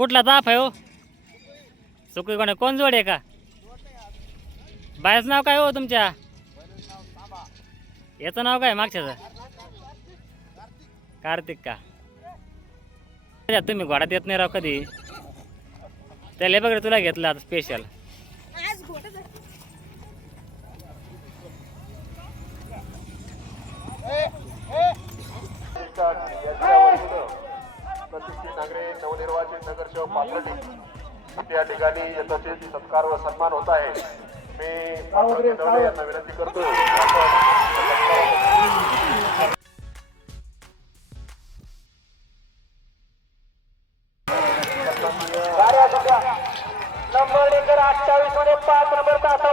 कुठला ताप आहे हो? सुकी कोण कोण जोड आहे का? बायचं नाव काय हो तुमच्या? याचं नाव काय मागच्याचं? कार्तिक का? तुम्ही घोडा येत नाही राव कधी. त्याला बघ तुला घेतला आता स्पेशल नवनिर्वाचित नगरसेवक पाथर्डी या ठिकाणी यथोचित सत्कार व सन्मान होत आहे. मी पाथर्डी दवडे यांना विनंती करतो नंबर अठ्ठावीसमध्ये पाच नंबर तासा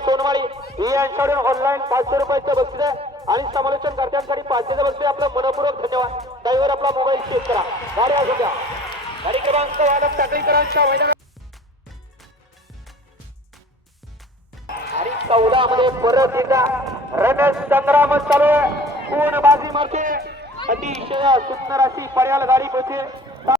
सोनवाळी ही यांच्याकडून ऑनलाईन पाचशे रुपयाचं बक्षीस आहे. आणि समालोचन करत्यांसाठी पाचशेचं बक्षीस आपलं मनपूर्वक धन्यवाद. ड्रायव्हर आपला मोबाईल चेक करा. गाडी असू द्या गाडी क्रमांक वादक टाकळीकरांच्या मैदानात? आणि चौदा मध्ये परत एकदा रणसंग्राम चालू आहे. कोण बाजी मारते? अतिशय सुंदर अशी पर्याल गाडी पडते